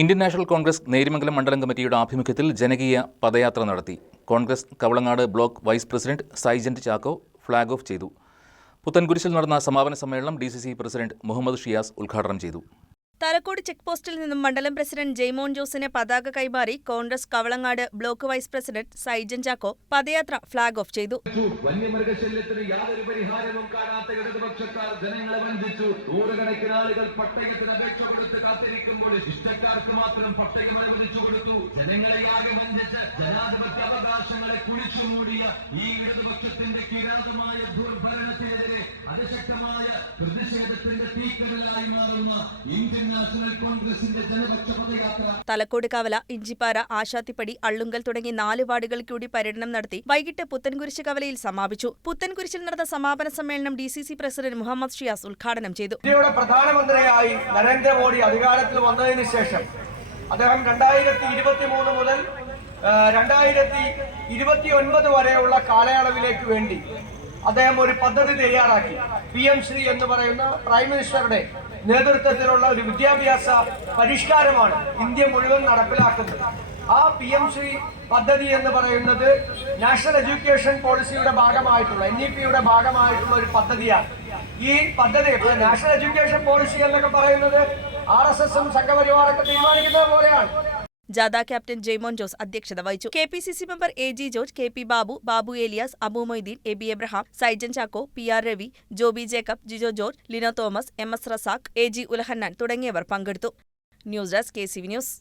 Indian national Congress Nerimangalam മണ്ഡലം കമ്മിറ്റിയുടെ ആഭിമുഖ്യത്തിൽ ജനകീയ പദയാത്ര നടത്തി. Congress Kavalangad block vice president Saijan Chacko flag off ചെയ്തു. പുത്തൻകുരിശിൽ നടന്ന സമാപന സമ്മേളനം ഡി പ്രസിഡന്റ് മുഹമ്മദ് ഷിയാസ് ഉദ്ഘാടനം ചെയ്തു. തലക്കോട് ചെക്ക് പോസ്റ്റിൽ നിന്നും മണ്ഡലം പ്രസിഡന്റ് ജെയ്മോൻ ജോസിന് പതാക കൈമാറി Congress Kavalangad block vice president Saijan Chacko പദയാത്ര ഫ്ളാഗ് ഓഫ് ചെയ്തു. വന്യമൃഗശല്യത്തിന് യാതൊരു പരിഹാരവും കാണാത്ത ഇടതുപക്ഷക്കാർ ജനങ്ങളെ വഞ്ചിച്ചു. നൂറുകണക്കിന് ആളുകൾ പട്ടയത്തിന് അപേക്ഷ കൊടുത്ത് കാത്തിരിക്കുമ്പോൾ ഇഷ്ടക്കാർക്ക് മാത്രം പട്ടയം അനുവദിച്ചു കൊടുത്തു. ജനങ്ങളെയാകെ വഞ്ചിച്ച് ജനാധിപത്യ അവകാശങ്ങളെ കുഴിച്ചു മൂടിയ ഈ ഇടതുപക്ഷത്തിന്റെ അതിശക്തമായ പ്രതിഷേധത്തിന്റെ തീക്കടലായി മാറുന്ന ഇന്ത്യൻ നാഷണൽ കോൺഗ്രസിന്റെ ജനപക്ഷ പദയാത്ര തലക്കോട് കവല ഇഞ്ചിപ്പാറ ആശാത്തിപ്പടി അള്ളുങ്കൽ തുടങ്ങി നാല് വാർഡുകളിൽ കൂടി പര്യടനം നടത്തി വൈകിട്ട് പുത്തൻകുരിശ് കവലയിൽ സമാപിച്ചു. പുത്തൻകുരിശിൽ നടന്ന സമാപന സമ്മേളനം D C C president Muhammad Shiyas ഉദ്ഘാടനം ചെയ്തു. ഇന്ത്യയുടെ പ്രധാനമന്ത്രിയായി നരേന്ദ്രമോദി അധികാരത്തിൽ വന്നതിന് ശേഷം അദ്ദേഹം രണ്ടായിരത്തി ഇരുപത്തി മൂന്ന് മുതൽ രണ്ടായിരത്തി ഇരുപത്തി ഒൻപത് വരെയുള്ള കാലയളവിലേക്ക് വേണ്ടി അദ്ദേഹം ഒരു പദ്ധതി തയ്യാറാക്കി. പി എം ശ്രീ എന്ന് പറയുന്ന പ്രൈം മിനിസ്റ്ററുടെ നേതൃത്വത്തിലുള്ള ഒരു വിദ്യാഭ്യാസ പരിഷ്കാരമാണ് ഇന്ത്യ മുഴുവൻ നടപ്പിലാക്കുന്നത്. ആ പി എം ശ്രീ പദ്ധതി എന്ന് പറയുന്നത് നാഷണൽ എഡ്യൂക്കേഷൻ പോളിസിയുടെ ഭാഗമായിട്ടുള്ള എൻ ഇ പിയുടെ ഭാഗമായിട്ടുള്ള ഒരു പദ്ധതിയാണ്. ഈ പദ്ധതി നാഷണൽ എഡ്യൂക്കേഷൻ പോളിസി എന്നൊക്കെ പറയുന്നത് ആർ എസ് എസും സംഘപരിവാറൊക്കെ തീരുമാനിക്കുന്നത് പോലെയാണ്. ജാഥ ക്യാപ്റ്റൻ ജെയ്മോൻ ജോസ് അധ്യക്ഷത വഹിച്ചു. K P C C member A G George K P Babu Babu Elias Abu Moideen A B Abraham Saijan Chacko P R Ravi Joby Jacob Jijo George Lino Thomas M S Razak A G Ulahannan തുടങ്ങിയവർ പങ്കെടുത്തു. News desk K C V news.